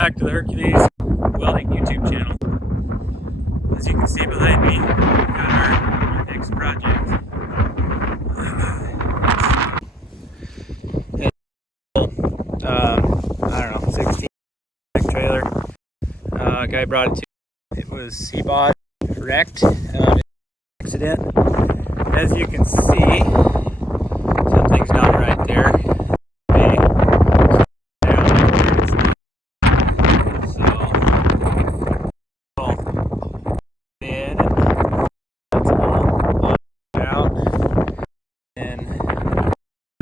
Back to the Hercules Welding YouTube channel. As you can see behind me, we've got our next project. I don't know, 16 trailer. Guy brought it to. It was he bought wrecked accident. As you can see, something's not right there.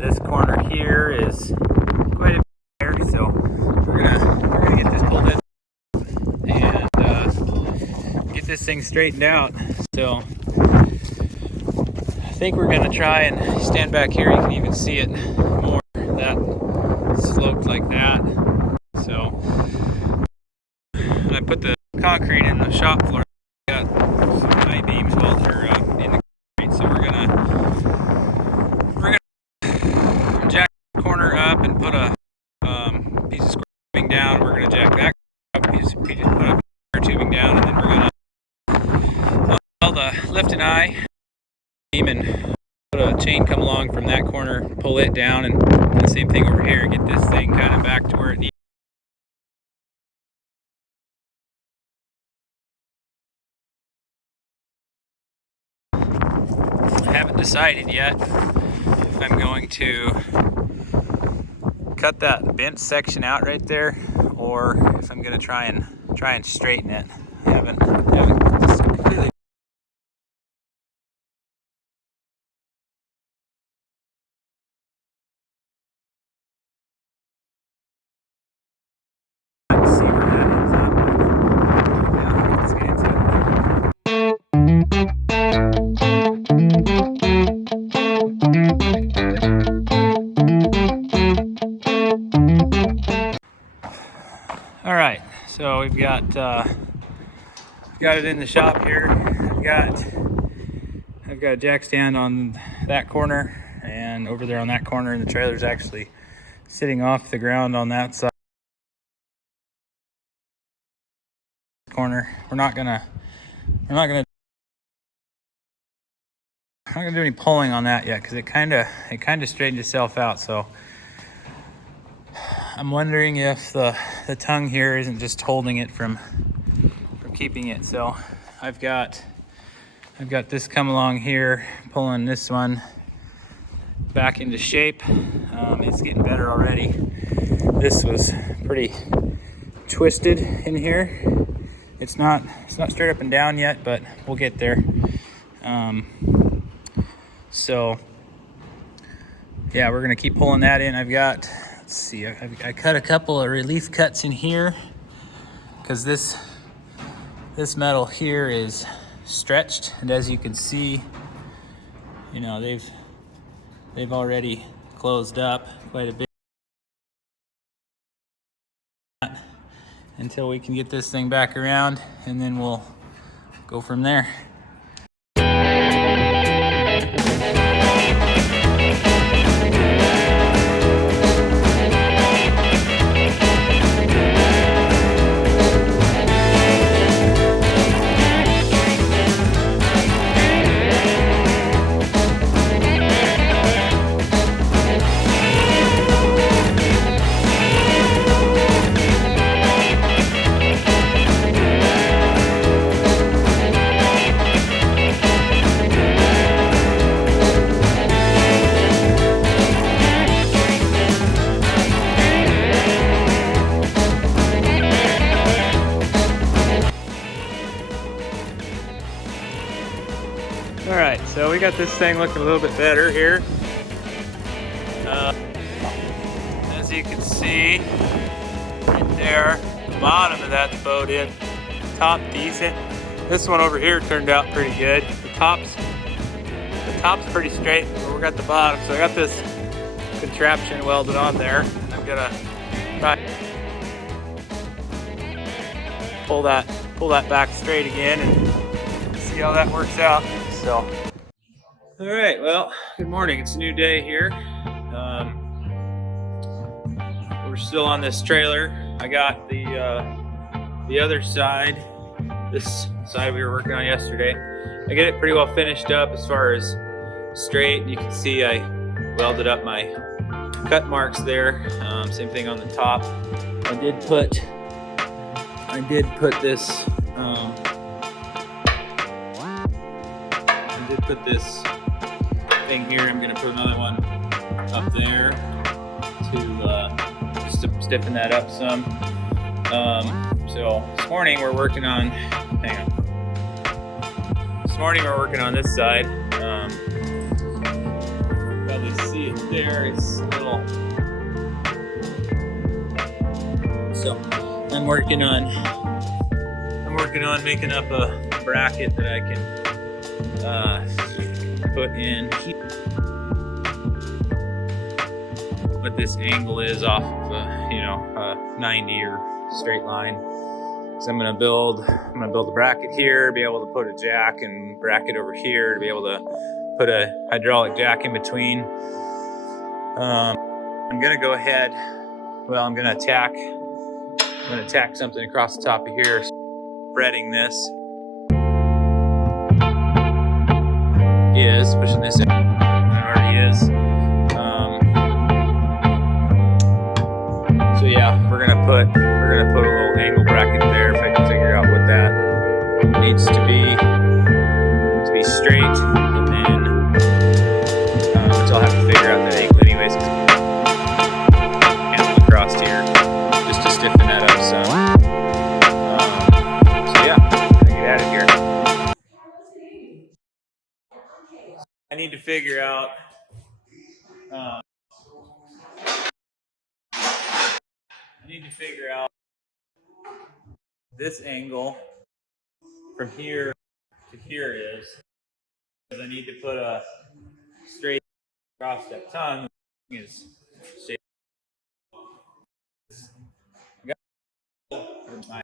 This corner here is quite a bit higher, so we're gonna get this pulled in and get this thing straightened out. So I think we're gonna try and stand back here. You can even see it more, that sloped like that. So when I put the concrete in the shop floor, I got some I-beams welded in the concrete, so we're gonna jack the corner up and put a piece of square tubing down. We're going to jack that up, put a square tubing down, and then we're going to weld the lift and eye beam and put a chain come along from that corner, pull it down, and the same thing over here, get this thing kind of back to where it needs. I haven't decided yet if I'm going to cut that bent section out right there, or if I'm gonna try and straighten it. I haven't completely. Let's see where that ends up. Yeah, let's get into it. All right, so we've got it in the shop here. I've got a jack stand on that corner, and over there on that corner, and the trailer's actually sitting off the ground on that side corner. We're not gonna do any pulling on that yet because it kind of straightened itself out. So I'm wondering if the tongue here isn't just holding it from keeping it. So I've got this come along here, pulling this one back into shape. It's getting better already. This was pretty twisted in here. It's not straight up and down yet, but we'll get there. So yeah, we're gonna keep pulling that in. Let's see, I cut a couple of relief cuts in here because this metal here is stretched, and as you can see, you know, they've already closed up quite a bit until we can get this thing back around, and then we'll go from there. All right, so we got this thing looking a little bit better here. As you can see, right there, the bottom of that's bowed in. Top decent. This one over here turned out pretty good. The top's pretty straight, but we got the bottom. So I got this contraption welded on there. I'm gonna try pull that back straight again and see how that works out. So, all right, well, good morning. It's a new day here. We're still on this trailer. I got the other side, this side we were working on yesterday. I get it pretty well finished up as far as straight. You can see I welded up my cut marks there. Same thing on the top. I did put this. This thing here. I'm gonna put another one up there to just to stiffen that up some. So this morning we're working on. Hang on. This morning we're working on this side. Probably see it there. It's a little. So I'm working on making up a bracket that I can put in what this angle is off of 90 or straight line. So I'm gonna build a bracket here, be able to put a jack and bracket over here to be able to put a hydraulic jack in between. I'm gonna go ahead. Well, I'm gonna tack something across the top of here, spreading this. Is pushing this in. It already is. So yeah, we're gonna put a little angle bracket there if I can figure out what that needs to be straight, and then which I'll have to figure out that angle anyways. And across here just to stiffen that up some. So yeah, I'm gonna get out of here. I need to figure out this angle from here to here is, because I need to put a straight across that tongue. Is I got my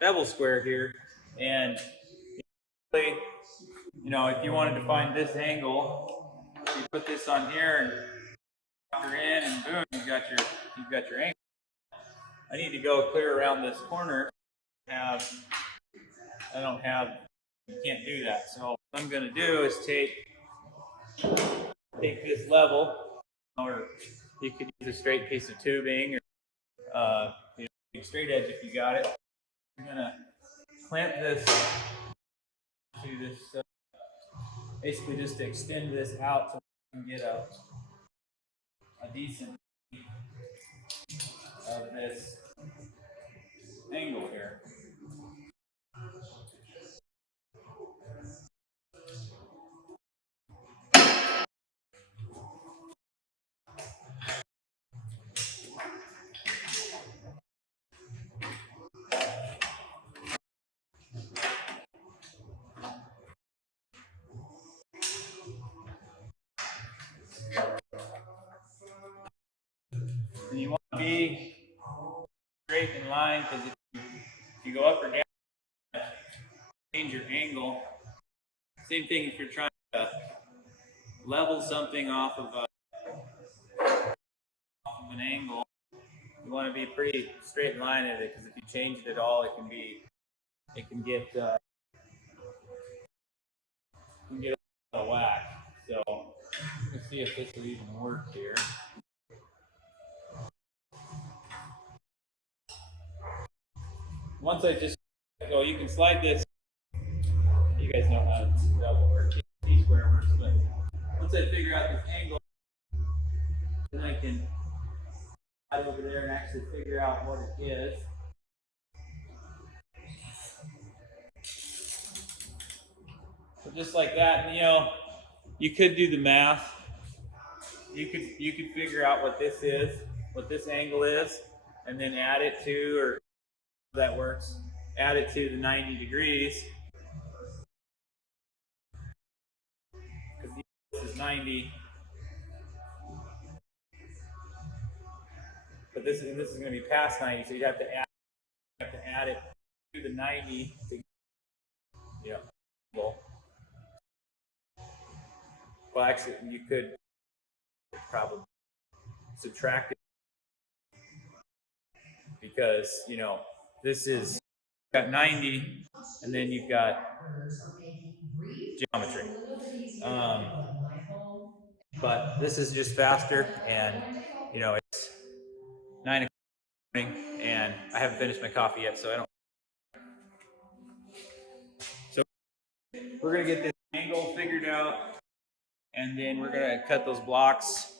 bevel square here, and if you wanted to find this angle, you put this on here and factor in, and boom, you've got your angle. I need to go clear around this corner. You can't do that. So what I'm going to do is take this level, or you could use a straight piece of tubing, or straight edge if you got it. I'm going to clamp this to this, basically just to extend this out so we can get a decent of this angle here. And you want to be straight in line, because if you go up or down, change your angle. Same thing if you're trying to level something off of an angle. You want to be pretty straight in line at it, because if you change it at all, it can get out of whack. So let's see if this will even work here. Once I just go, you can slide this. You guys know how that will work. T-square works, but once I figure out this angle, then I can add over there and actually figure out what it is. So just like that, and you could do the math. You could figure out what this is, what this angle is, and then add it to, or that works, add it to the 90 degrees. Because this is 90, but this is going to be past 90, so you have to add it to the 90 to well, actually, you could probably subtract it because this is got 90, and then you've got geometry. Um, but this is just faster, and it's 9 o'clock, and I haven't finished my coffee yet, so I don't. So we're gonna get this angle figured out, and then we're gonna cut those blocks.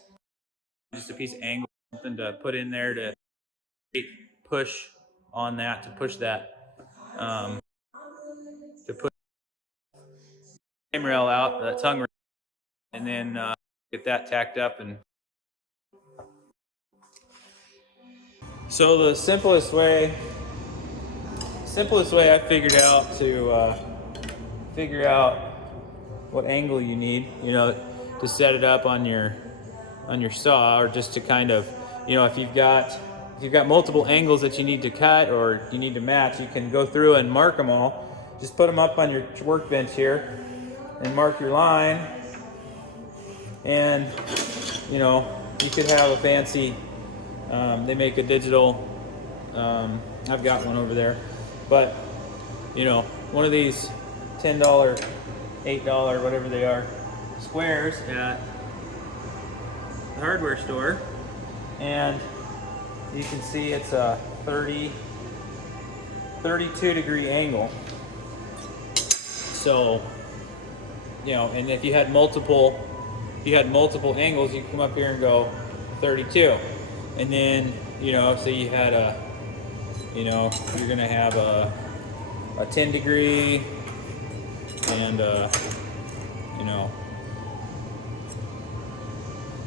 Just a piece of angle, something to put in there to push on that, to push that, to put the frame rail out, the tongue rail, and then get that tacked up. And so the simplest way I figured out to figure out what angle you need, to set it up on your saw, or just to kind of, if you've got multiple angles that you need to cut or you need to match, you can go through and mark them all. Just put them up on your workbench here and mark your line, and you could have a fancy. They make a digital. I've got one over there, but one of these $10, $8, whatever they are, squares at the hardware store, and you can see it's a 32-degree angle. So, and if you had multiple angles, you come up here and go 32, and then say you had you're gonna have a 10-degree, and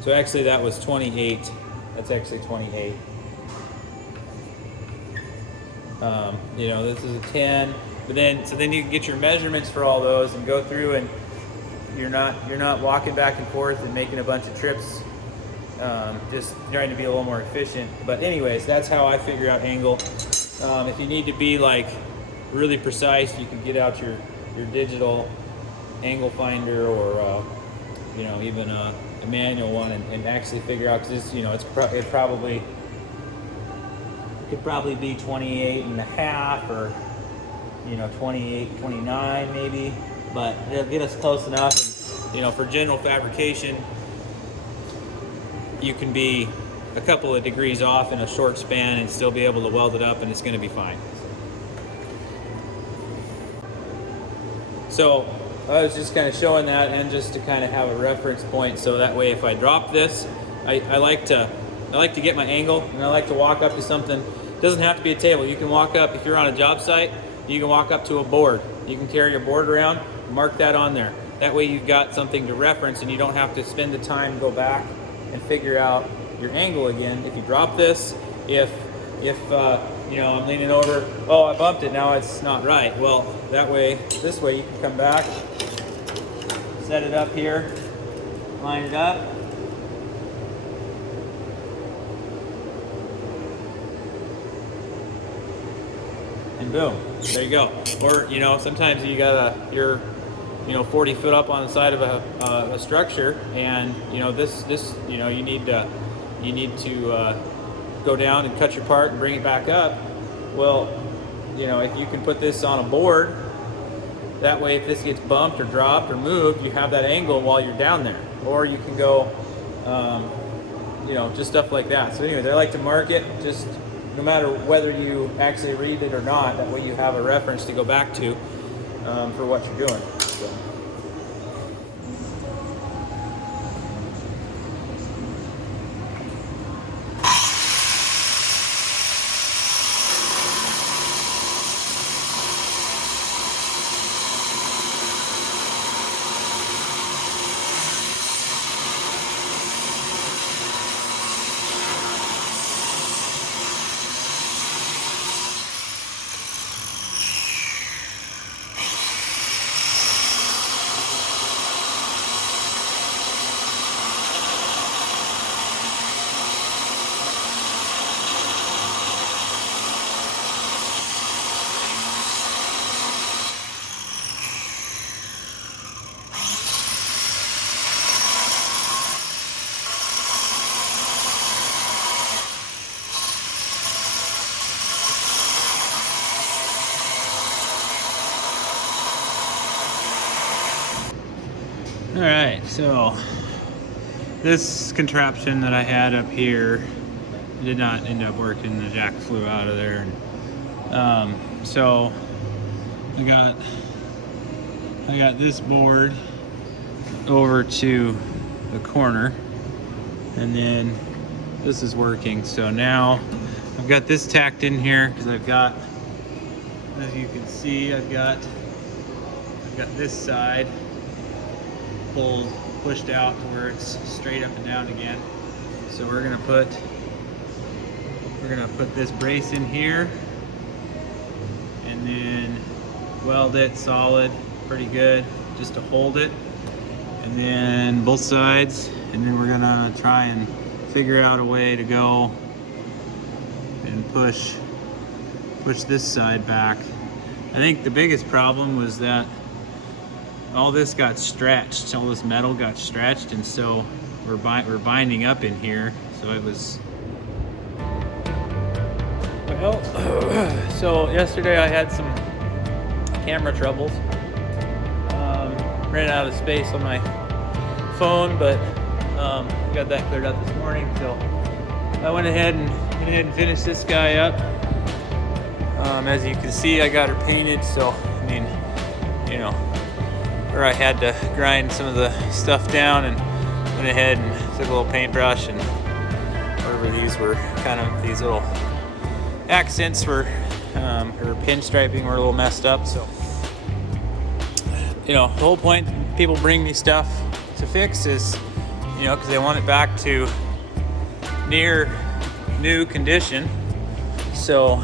so actually that was 28. That's actually 28. This is a 10, but then you can get your measurements for all those and go through, and you're not walking back and forth and making a bunch of trips, just trying to be a little more efficient. But anyways, that's how I figure out angle. If you need to be like really precise, you can get out your digital angle finder, or even a manual one, and actually figure out, because it could probably be 28 and a half, or 28, 29 maybe, but it'll get us close enough. And for general fabrication, you can be a couple of degrees off in a short span and still be able to weld it up, and it's going to be fine. So I was just kind of showing that, and just to kind of have a reference point, so that way if I drop this, I like to get my angle, and I like to walk up to something. It doesn't have to be a table. You can walk up, if you're on a job site, you can walk up to a board. You can carry your board around, mark that on there. That way you've got something to reference, and you don't have to spend the time to go back and figure out your angle again. If you drop this, if I'm leaning over, oh, I bumped it, now it's not right. Well, this way you can come back, set it up here, line it up, and boom, there you go. Or sometimes you're 40 foot up on the side of a structure, and you need to go down and cut your part and bring it back up. Well, if you can put this on a board, that way if this gets bumped or dropped or moved, you have that angle while you're down there. Or you can go, just stuff like that. So anyways, I like to mark it, just no matter whether you actually read it or not. That way you have a reference to go back to for what you're doing. So. All right, so this contraption that I had up here did not end up working. The jack flew out of there. And, so I got this board over to the corner, and then this is working. So now I've got this tacked in here because I've got, as you can see, I've got this side pushed out to where it's straight up and down again. So we're gonna put this brace in here and then weld it solid, pretty good, just to hold it, and then both sides, and then we're gonna try and figure out a way to go and push this side back. I think the biggest problem was that all this got stretched, all this metal got stretched, and so we're binding up in here. So it was, well, so yesterday I had some camera troubles. Ran out of space on my phone, but we got that cleared out this morning. So I went ahead and finished this guy up. As you can see, I got her painted, so I mean, you know, where I had to grind some of the stuff down, and went ahead and took a little paintbrush, and wherever these were kind of, these little accents were, or pinstriping were a little messed up. So, you know, the whole point people bring me stuff to fix is, you know, because they want it back to near new condition. So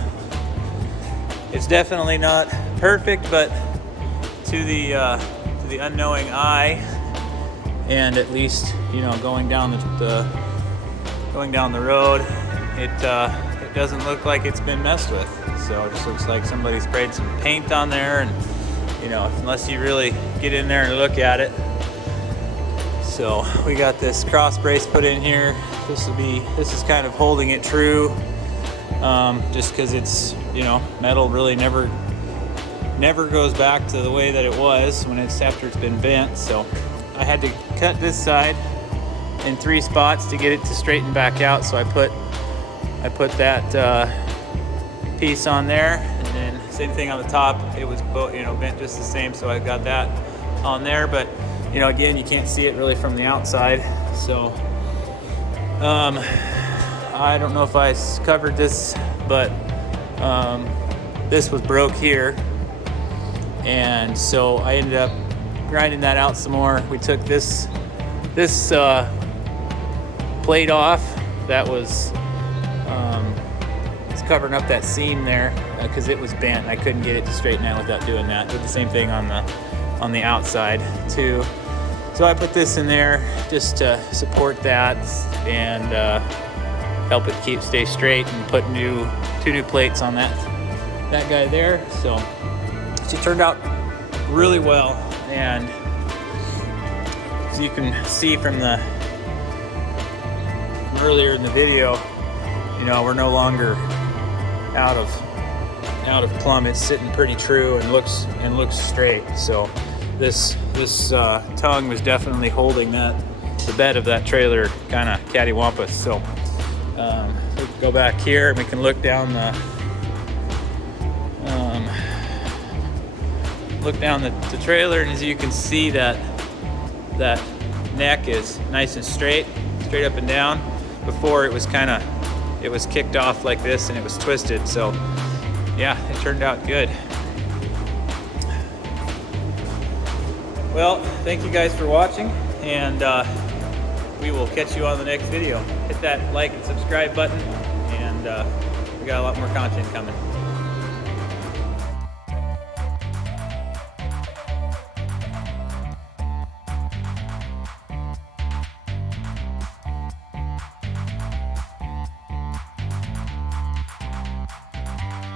it's definitely not perfect, but to the unknowing eye, and at least, you know, going down the road, it doesn't look like it's been messed with. So it just looks like somebody sprayed some paint on there, and you know, unless you really get in there and look at it. So we got this cross brace put in here. This is kind of holding it true, just because it's, you know, metal really never goes back to the way that it was when it's after it's been bent. So I had to cut this side in 3 spots to get it to straighten back out. So I put that piece on there, and then same thing on the top. It was both, you know, bent just the same, so I got that on there. But you know, again, you can't see it really from the outside. So I don't know if I covered this, but this was broke here, and so I ended up grinding that out some more. We took this plate off that was it's covering up that seam there because it was bent. I couldn't get it to straighten out without doing that. Did the same thing on the outside too. So I put this in there just to support that and help it stay straight, and put 2 new plates on that guy there. So she turned out really well, and as you can see from earlier in the video, you know, we're no longer out of plumb. It's sitting pretty true and looks straight. So this tongue was definitely holding the bed of that trailer kind of cattywampus. So we can go back here and we can look down the trailer, and as you can see, that neck is nice and straight up and down. Before it was kicked off like this, and it was twisted. So yeah, it turned out good. Well, thank you guys for watching, and we will catch you on the next video. Hit that like and subscribe button, and we got a lot more content coming.